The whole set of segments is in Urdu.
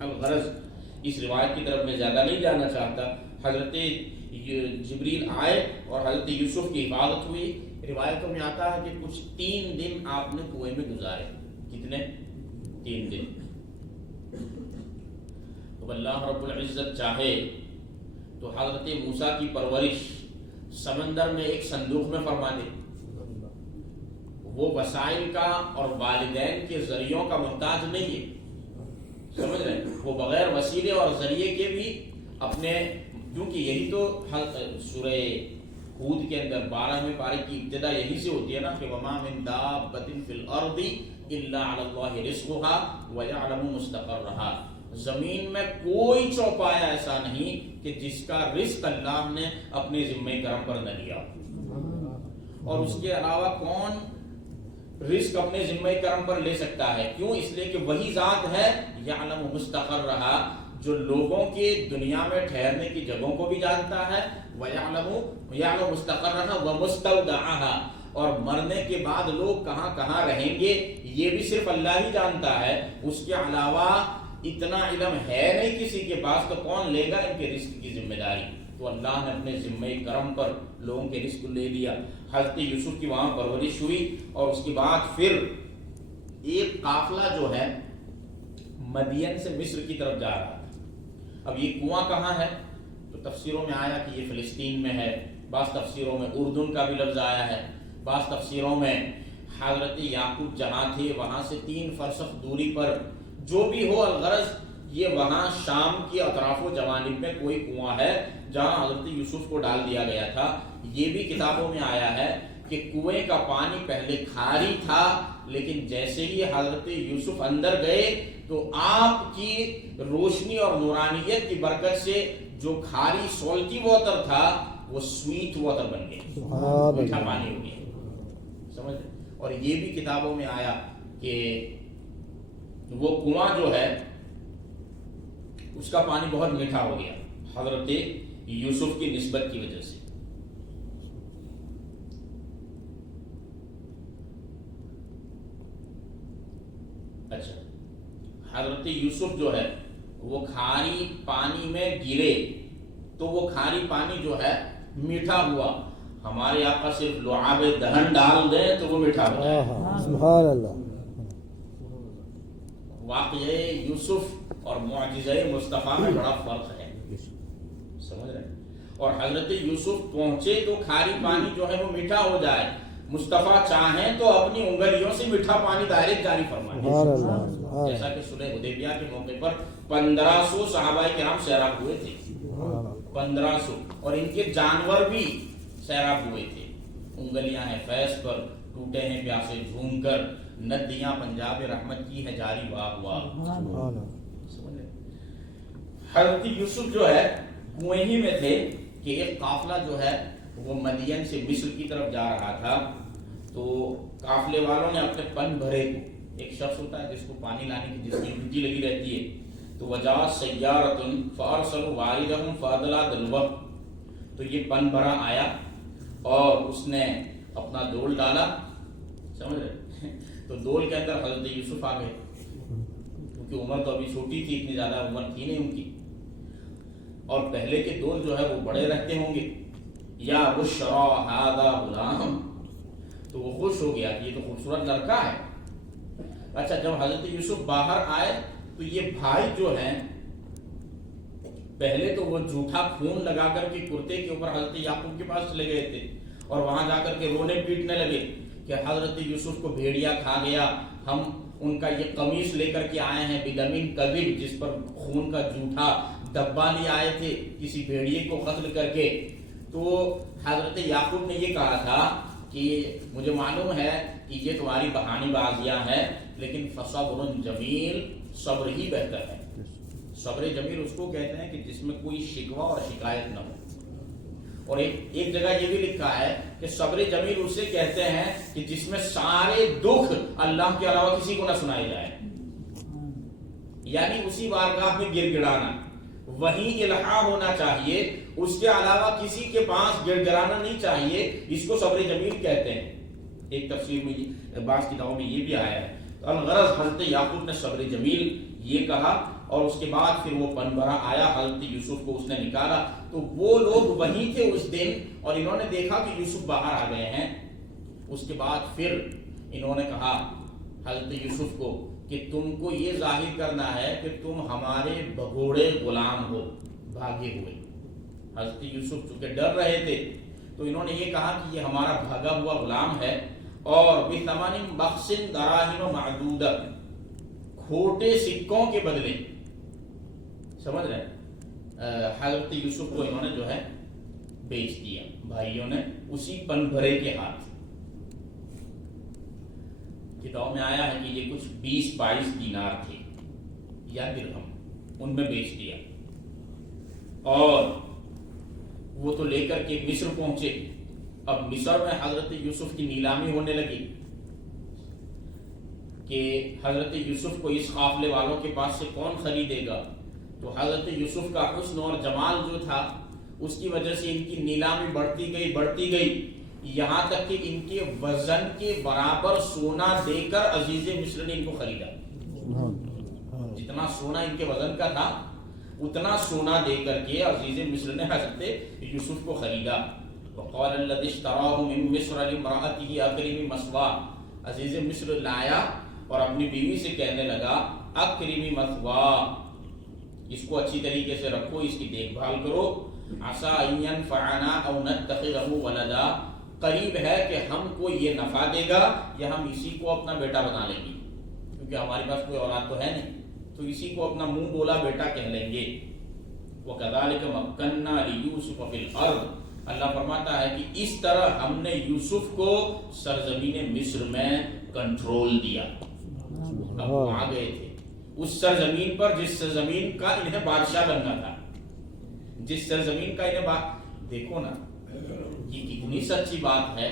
الغرض اس روایت کی طرف میں زیادہ نہیں جانا چاہتا. حضرت جبریل آئے اور حضرت یوسف کی حفاظت ہوئی. روایتوں میں آتا ہے کہ کچھ 3 دن آپ نے کنویں میں گزارے. کتنے؟ 3 دن. تو اللہ رب العزت چاہے تو حضرت موسیٰ کی پرورش سمندر میں ایک صندوق میں فرما دے. وہ وسائل کا اور والدین کے ذریعوں کا محتاج نہیں ہے. سمجھ رہے ہیں؟ وہ بغیر وسیلے اور ذریعے کے بھی اپنے، کیونکہ یہی تو سورہ ہود کے اندر 12ویں پارے کی ابتدا یہی سے ہوتی ہے نا کہ وَمَا مِن دَابَّةٍ فِي الْأَرْضِ إِلَّا عَلَى اللَّهِ رِزْقُهَا وَيَعْلَمُ مُسْتَقَرَّهَا. زمین میں کوئی چوپایا ایسا نہیں کہ جس کا رزق اللہ نے اپنے ذمہ کرم پر نہ لیا. اور اس کے علاوہ کون رزق اپنے ذمہ کرم پر لے سکتا ہے؟ کیوں؟ اس لیے کہ وہی ذات ہے یعلم مستقرها، جو لوگوں کے دنیا میں ٹھہرنے کی جگہوں کو بھی جانتا ہے. وَيَعْلَمُ مُسْتَقَرَّهَا وَمُسْتَوْدَعَهَا، اور مرنے کے بعد لوگ کہاں کہاں رہیں گے یہ بھی صرف اللہ ہی جانتا ہے. اس کے علاوہ اتنا علم ہے نہیں کسی کے پاس، تو کون لے گا ان کے رزق کی ذمہ داری؟ تو اللہ نے اپنے ذمہ کرم پر لوگوں کے رزق لے لیا. حضرت یوسف کی وہاں پرورش ہوئی اور اس کے بعد پھر ایک قافلہ جو ہے مدین سے مصر کی طرف جا رہا تھا. اب یہ کنواں کہاں ہے؟ تو تفسیروں میں آیا کہ یہ فلسطین میں ہے. بعض تفسیروں میں اردن کا بھی لفظ آیا ہے. بعض تفسیروں میں حضرت یعقوب جہاں تھے وہاں سے 3 فرسخ دوری پر، جو بھی ہو الغرض یہ وہاں شام کی اطراف و جوانب میں کوئی کنواں ہے جہاں حضرت یوسف کو ڈال دیا گیا تھا. یہ بھی کتابوں میں آیا ہے کہ کنویں کا پانی پہلے کھاری تھا، لیکن جیسے ہی حضرت یوسف اندر گئے تو آپ کی روشنی اور نورانیت کی برکت سے جو کھاری سالٹی واٹر تھا وہ سویٹ واٹر بن گیا، میٹھا پانی ہو گیا. سمجھ؟ اور یہ بھی کتابوں میں آیا کہ وہ کنواں جو ہے اس کا پانی بہت میٹھا ہو گیا حضرت یوسف کی نسبت کی وجہ سے. اچھا، حضرت یوسف جو ہے وہ کھاری پانی میں گرے تو وہ کھاری پانی جو ہے میٹھا ہوا. ہمارے آقا صرف لعاب دہن ڈال دیں تو وہ میٹھا ہو جائے. سبحان اللہ. واقعہ یوسف اور معجزہ مصطفیٰ میں بڑا فرق ہے. سمجھ رہے ہیں؟ اور حضرت یوسف پہنچے تو کھاری پانی جو ہے وہ میٹھا ہو جائے. مصطفیٰ چاہیں تو اپنی انگلیوں سے میٹھا پانی ڈائریکٹ جاری فرمائیں. جیسا کہ صلح حدیبیہ کے موقع پر 1500 صحابہ کرام سیراب ہوئے تھے. 1500، اور ان کے جانور بھی سیراب ہوئے تھے. انگلیاں ہیں فیض پر، ٹوٹے ہیں پیاسے جھوم کر، ندیاں پنجاب رحمت کی ہے جاری واہ واہ. حضرت یوسف جو ہے کنویں ہی میں تھے کہ ایک قافلہ جو ہے وہ مدین سے مصر کی طرف جا رہا تھا. تو قافلے والوں نے اپنے پن بھرے کو، ایک شخص ہوتا ہے جس کو پانی لانے کی جس کی ڈیوٹی لگی رہتی ہے، تو وجاء سیارۃ فارسلوا واردہم فادلی دلوہ، تو یہ پن بھرا آیا اور اس نے اپنا دول ڈالا. سمجھ رہے؟ تو دول کے اندر حضرت یوسف آ گئے، کیونکہ عمر تو ابھی چھوٹی تھی، اتنی زیادہ عمر تھی نہیں ان کی، اور پہلے کے دول جو ہے وہ بڑے رہتے ہوں گے. یا بشرا ھذا غلام، تو وہ خوش ہو گیا کہ یہ تو خوبصورت لڑکا ہے. اچھا، جب حضرت یوسف باہر آئے تو یہ بھائی جو ہیں پہلے تو وہ جھوٹا خون لگا کر کے کرتے کے اوپر حضرت یعقوب کے پاس چلے گئے تھے اور وہاں جا کر کے رونے پیٹنے لگے کہ حضرت یوسف کو بھیڑیا کھا گیا، ہم ان کا یہ قمیص لے کر کے آئے ہیں بدمین کذب، جس پر خون کا جھوٹا ڈبہ لے آئے تھے کسی بھیڑیے کو قتل کر کے. تو حضرت یعقوب نے یہ کہا تھا کہ مجھے معلوم ہے کہ یہ تمہاری بہانی بازیاں ہیں، لیکن فصبر جمیل، صبر ہی بہتر ہے. صبر جمیل اس کو کہتے ہیں کہ جس میں کوئی شکوہ اور شکایت نہ ہو. اور ایک جگہ یہ بھی لکھا ہے کہ صبر جمیل اسے کہتے ہیں کہ جس میں سارے دکھ اللہ کے علاوہ کسی کو نہ سنائے جائے، یعنی اسی بارگاہ میں گر گڑانا، وہیں الہا ہونا چاہیے، اس کے علاوہ کسی کے پاس گر گرانا نہیں چاہیے. اس کو صبر جمیل کہتے ہیں. ایک تفسیر میں بعض کتابوں میں یہ بھی آیا ہے. الغرض حضرت یعقوب نے صبر جمیل یہ کہا اور اس کے بعد پھر وہ پن بھرا آیا، حضرت یوسف کو اس نے نکالا، تو وہ لوگ وہیں تھے اس دن، اور انہوں نے دیکھا کہ یوسف باہر آ گئے ہیں۔ اس کے بعد پھر انہوں نے کہا حضرت یوسف کو کہ تم کو یہ ظاہر کرنا ہے کہ تم ہمارے بگوڑے غلام ہو، بھاگے ہوئے۔ حضرت یوسف چونکہ ڈر رہے تھے تو انہوں نے یہ کہا کہ یہ ہمارا بھاگا ہوا غلام ہے، اور بثمن بخس دراہم معدودہ، کھوٹے سکوں کے بدلے، سمجھ رہے حضرت یوسف کو انہوں نے جو ہے بیچ دیا بھائیوں نے، اسی پن بھرے کے ہاتھ۔ کتاب میں آیا ہے کہ یہ کچھ 20-22 دینار تھے یا درہم، ان میں بیچ دیا، اور وہ تو لے کر کے مصر پہنچے۔ اب مصر میں حضرت یوسف کی نیلامی ہونے لگی کہ حضرت یوسف کو اس قافلے والوں کے پاس سے کون خریدے گا، تو حضرت یوسف کا حسن اور جمال جو تھا اس کی وجہ سے ان کی نیلامی بڑھتی گئی، یہاں تک کہ ان کے وزن کے برابر سونا دے کر عزیز مصر نے ان کو خریدا۔ جتنا سونا ان کے وزن کا تھا اتنا سونا دے کر کے عزیز مصر نے حضرت یوسف کو خریدا۔ وقال الذي اشتراه من مصر لامرأته اکرمی مثواه، عزیز مصر لایا اور اپنی بیوی سے کہنے لگا اکرمی مثواه، اس کو اچھی طریقے سے رکھو، اس کی دیکھ بھال کرو، عسى ان ينفعنا او نتخذه ولدا، قریب ہے کہ ہم کو یہ نفع دے گا یا ہم اسی کو اپنا بیٹا بنا لیں گے، کیونکہ ہمارے پاس کوئی اولاد تو ہے نہیں، تو اسی کو اپنا منہ بولا بیٹا کہہ لیں گے۔ وَكَذَلِكَ مَكَّنَّا لِيُوسُفَ فِي الْأَرْضِ، اللہ فرماتا ہے کہ اس طرح ہم نے یوسف کو سرزمین مصر میں کنٹرول دیا۔ اب وہ آ گئے تھے اس سرزمین پر جس سرزمین کا انہیں بادشاہ بننا تھا، جس سرزمین کا انہیں دیکھو نا یہ کتنی سچی بات ہے۔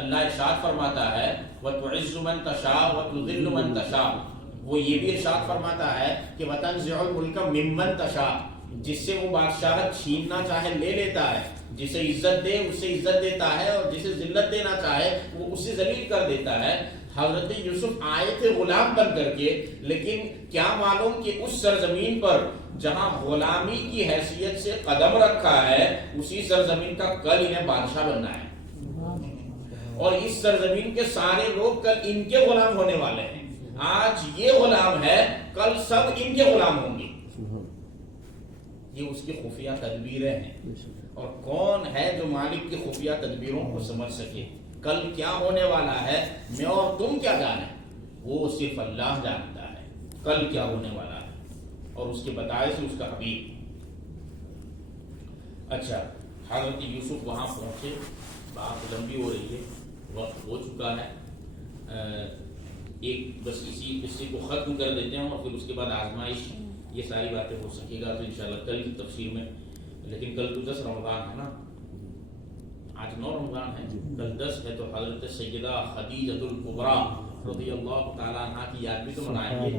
اللہ ارشاد فرماتا ہے وَتُعِزُّ مَن تَشَاءُ وَتُذِلُّ مَن تَشَاءُ، وہ یہ بھی ارشاد فرماتا ہے کہ وَتَنزِعُ الْمُلْكَ مِمَّن تَشَاءُ، جس سے وہ بادشاہت چھیننا چاہے لے لیتا ہے، جسے عزت دے اسے عزت دیتا ہے، اور جسے ذلت دینا چاہے وہ اسے ذلیل کر دیتا ہے۔ حضرت یوسف آئے تھے غلام بن کر کے، لیکن کیا معلوم کہ اس سرزمین پر جہاں غلامی کی حیثیت سے قدم رکھا ہے اسی سرزمین کا کل انہیں بادشاہ بننا ہے، اور اس سرزمین کے سارے لوگ کل ان کے غلام ہونے والے ہیں۔ آج یہ غلام ہے، کل سب ان کے غلام ہوں گے۔ یہ اس کی خفیہ تدبیریں ہیں، اور کون ہے جو مالک کی خفیہ تدبیروں کو سمجھ سکے؟ کل کیا ہونے والا ہے میں اور تم کیا جانیں، وہ صرف اللہ جانتا ہے کل کیا ہونے والا ہے، اور اس کے بتائے سے اس کا حبیب۔ اچھا، حضرت یوسف وہاں پہنچے، بات لمبی ہو رہی ہے، وقت ہو چکا ہے، ایک بس اسی قصے کو ختم کر دیتے ہیں، اور پھر اس کے بعد آزمائش، یہ ساری باتیں ہو سکے گا تو انشاءاللہ کل کی تفسیر میں۔ لیکن کل تو 10 رمضان ہے نا، آج 9 رمضان ہے، کل 10 ہے، تو حضرت سیدہ خدیجہ الکبریٰ رضی اللہ تعالیٰ عنہ کی یاد بھی تو منائیں گے،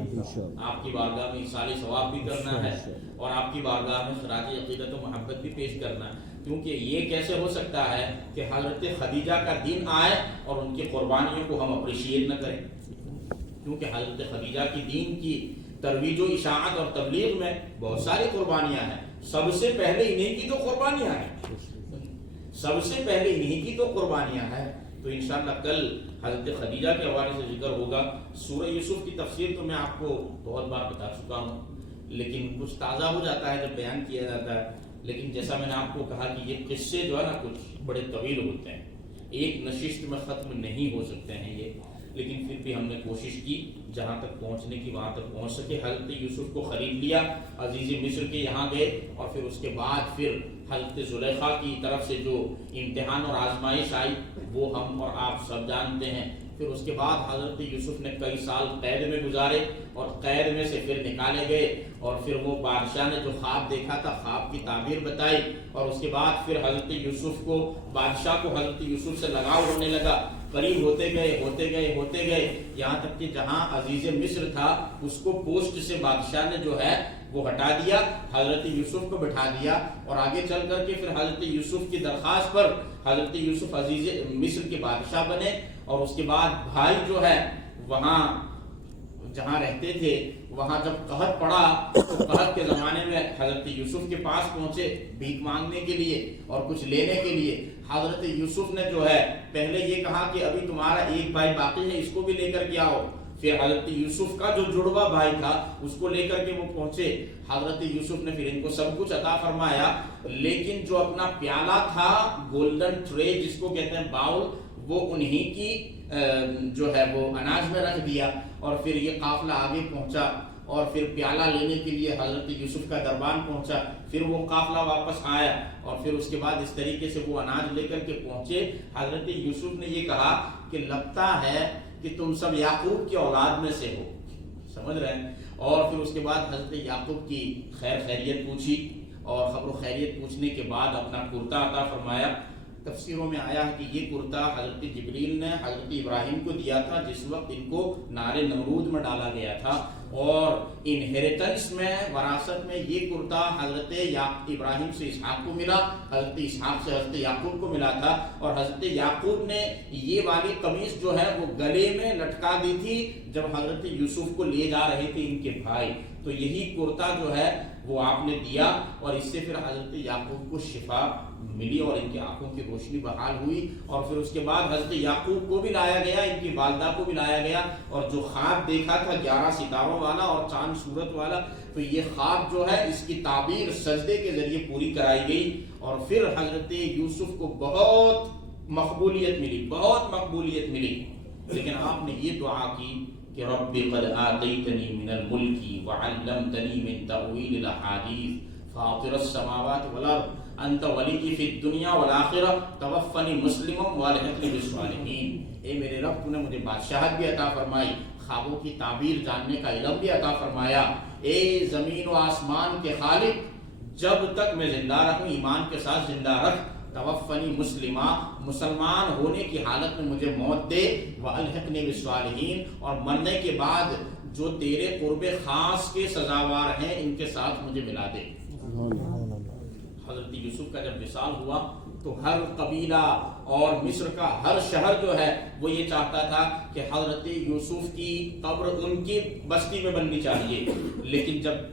آپ کی بارگاہ میں ایصال ثواب بھی کرنا ہے، اور آپ کی بارگاہ میں خراج عقیدت و محبت بھی پیش کرنا ہے، کیونکہ یہ کیسے ہو سکتا ہے کہ حضرت خدیجہ کا دن آئے اور ان کی قربانیوں کو ہم اپریشیٹ نہ کریں، کیونکہ حضرت خدیجہ کی دین کی ترویج و اشاعت اور تبلیغ میں بہت ساری قربانیاں ہیں، سب سے پہلے انہی کی تو قربانیاں ہیں، سب سے پہلے انہی کی تو قربانیاں ہیں۔ تو انشاءاللہ کل حضرت خدیجہ کے حوالے سے ذکر ہوگا۔ سورہ یوسف کی تفسیر تو میں آپ کو بہت بار بتا چکا ہوں، لیکن کچھ تازہ ہو جاتا ہے جب بیان کیا جاتا ہے، لیکن جیسا میں نے آپ کو کہا کہ یہ قصے جو ہے نا کچھ بڑے طویل ہوتے ہیں، ایک نشست میں ختم نہیں ہو سکتے ہیں یہ، لیکن پھر بھی ہم نے کوشش کی جہاں تک پہنچنے کی وہاں تک پہنچ سکے۔ حضرت یوسف کو خرید لیا، عزیز مصر کے یہاں گئے، اور پھر اس کے بعد پھر حضرت زلیخا کی طرف سے جو امتحان اور آزمائش آئی وہ ہم اور آپ سب جانتے ہیں۔ پھر اس کے بعد حضرت یوسف نے کئی سال قید میں گزارے، اور قید میں سے پھر نکالے گئے، اور پھر وہ بادشاہ نے جو خواب دیکھا تھا خواب کی تعبیر بتائی، اور اس کے بعد پھر حضرت یوسف کو بادشاہ کو حضرت یوسف سے لگاؤ ہونے لگا، قریب ہوتے گئے یہاں تک کہ جہاں عزیز مصر تھا اس کو پوسٹ سے بادشاہ نے جو ہے وہ ہٹا دیا، حضرت یوسف کو بٹھا دیا، اور آگے چل کر کے پھر حضرت یوسف کی درخواست پر حضرت یوسف عزیز مصر کے بادشاہ بنے، اور اس کے بعد بھائی جو ہے وہاں جہاں رہتے تھے وہاں جب قحط پڑا تو قحط کے زمانے میں حضرت یوسف کے پاس پہنچے بھیک مانگنے کے لیے اور کچھ لینے کے لیے. حضرت یوسف نے جو ہے پہلے یہ کہا کہ ابھی تمہارا ایک بھائی باقی ہے، اس کو بھی لے کر کے آؤ. پھر حضرت یوسف کا جو جڑوا بھائی تھا اس کو لے کر کے وہ پہنچے. حضرت یوسف نے پھر ان کو سب کچھ عطا فرمایا، لیکن جو اپنا پیالہ تھا گولڈن ٹرے جس کو کہتے ہیں باؤل، وہ انہی کی جو ہے وہ اناج میں رکھ دیا. اور پھر یہ قافلہ آگے پہنچا اور پھر پیالہ لینے کے لیے حضرت یوسف کا دربان پہنچا. پھر وہ قافلہ واپس آیا اور پھر اس کے بعد اس طریقے سے وہ اناج لے کر کے پہنچے. حضرت یوسف نے یہ کہا کہ لگتا ہے کہ تم سب یعقوب کی اولاد میں سے ہو، سمجھ رہے ہیں. اور پھر اس کے بعد حضرت یعقوب کی خیر خیریت پوچھی اور خبر و خیریت پوچھنے کے بعد اپنا کرتا عطا فرمایا. تفسیروں میں آیا ہے کہ یہ کرتا حضرت جبریل نے حضرت ابراہیم کو دیا تھا جس وقت ان کو نار نمرود میں ڈالا گیا تھا. اور انہیریٹنس میں، وراثت میں یہ کرتا حضرت ابراہیم سے اسحاق کو ملا، حضرت اسحاق سے حضرت یعقوب کو ملا تھا. اور حضرت یعقوب نے یہ والی قمیص جو ہے وہ گلے میں لٹکا دی تھی جب حضرت یوسف کو لے جا رہے تھے ان کے بھائی. تو یہی کرتا جو ہے وہ آپ نے دیا اور اس سے پھر حضرت یعقوب کو شفا ملی اور ان کی آنکھوں کی روشنی بحال ہوئی. اور پھر اس کے بعد حضرت یعقوب کو بھی لایا گیا، ان کی والدہ کو بھی لایا گیا. اور جو خواب دیکھا تھا 11 ستاروں والا اور چاند صورت والا، تو یہ خواب جو ہے اس کی تعبیر سجدے کے ذریعے پوری کرائی گئی. اور پھر حضرت یوسف کو بہت مقبولیت ملی، بہت مقبولیت ملی. لیکن آپ نے یہ دعا کی کہ رب قد آتیتنی من الملک وعلمتنی من تأویل الاحادیث فاطر السماوات والارض انت ولی فی الدنیا والآخرہ توفنی مسلما والحقنی بالصالحین. اے میرے رب، تو نے مجھے بادشاہت بھی عطا فرمائی، خوابوں کی تعبیر جاننے کا علم بھی عطا فرمایا. اے زمین و آسمان کے خالق، جب تک میں زندہ رہوں ایمان کے ساتھ زندہ رکھ. توفنی مسلمہ، مسلمان ہونے کی حالت میں مجھے موت دے. والحقنی بالصالحین، اور مرنے کے بعد جو تیرے قرب خاص کے سزاوار ہیں ان کے ساتھ مجھے ملا دے. حضرت یوسف کا جب وصال ہوا تو ہر قبیلہ اور مصر کا ہر شہر جو ہے وہ یہ چاہتا تھا کہ حضرت یوسف کی قبر ان کی بستی میں بننی چاہیے. لیکن جب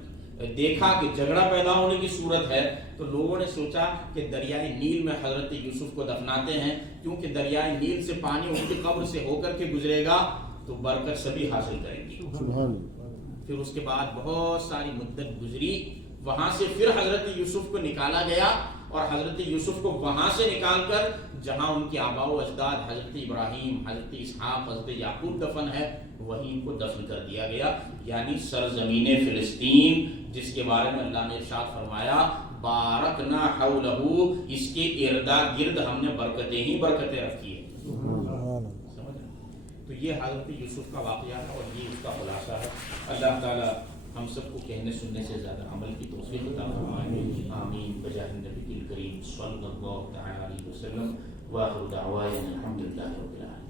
دیکھا کہ جھگڑا پیدا ہونے کی صورت ہے تو لوگوں نے سوچا کہ دریائے نیل میں حضرت یوسف کو دفناتے ہیں، کیونکہ دریائے نیل سے پانی ان کی قبر سے ہو کر کے گزرے گا تو برکت سبھی حاصل کریں گی. پھر اس کے بعد بہت ساری مدت گزری، وہاں سے پھر حضرت یوسف کو نکالا گیا اور حضرت یوسف کو وہاں سے نکال کر جہاں ان کے آباء و اجداد حضرت ابراہیم، حضرت اسحاق، حضرت یعقوب دفن ہے وہیں ان کو دفن کر دیا گیا. یعنی سرزمین فلسطین جس کے بارے میں اللہ نے ارشاد فرمایا بارکنا حولہ، اس کے اردا گرد ہم نے برکتیں ہی برکتیں رکھی ہیں. تو یہ حضرت یوسف کا واقعہ ہے اور یہ اس کا خلاصہ ہے. اللہ تعالیٰ ہم سب کو کہنے سننے سے زیادہ عمل کی توفیق عطا فرمائے. آمین بجاہ النبی الکریم صلی اللہ تعالی علیہ وسلم. وآخر دعوانا الحمد للہ رب العالمین.